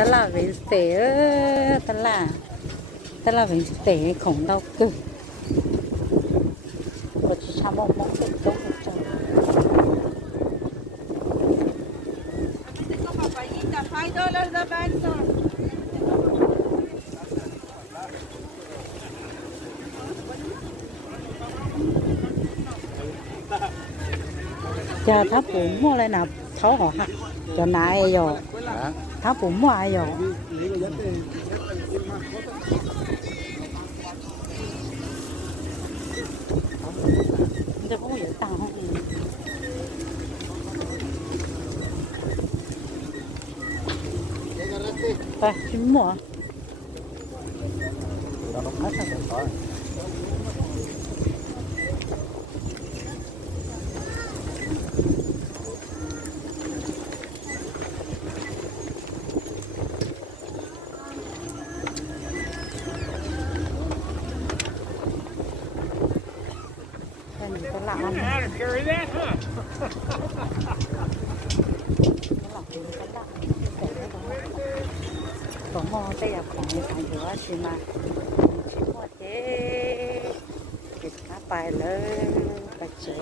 ตลาดเวนสเตย์ตลาดเวนสเตย์ของเราคือ 我去查某某的都不正。giờ tháp bún mua lại nào tháo họ hạt cho nãy rồi tháp bún mua ai rồi giờ có gì tao khôngไปชิมหมูเป็นตลาดตลาดของมอแต่อยากของในขายเยอะสิมาชิมหมดเจ๊ปิดขาไปเลยไปเจ๊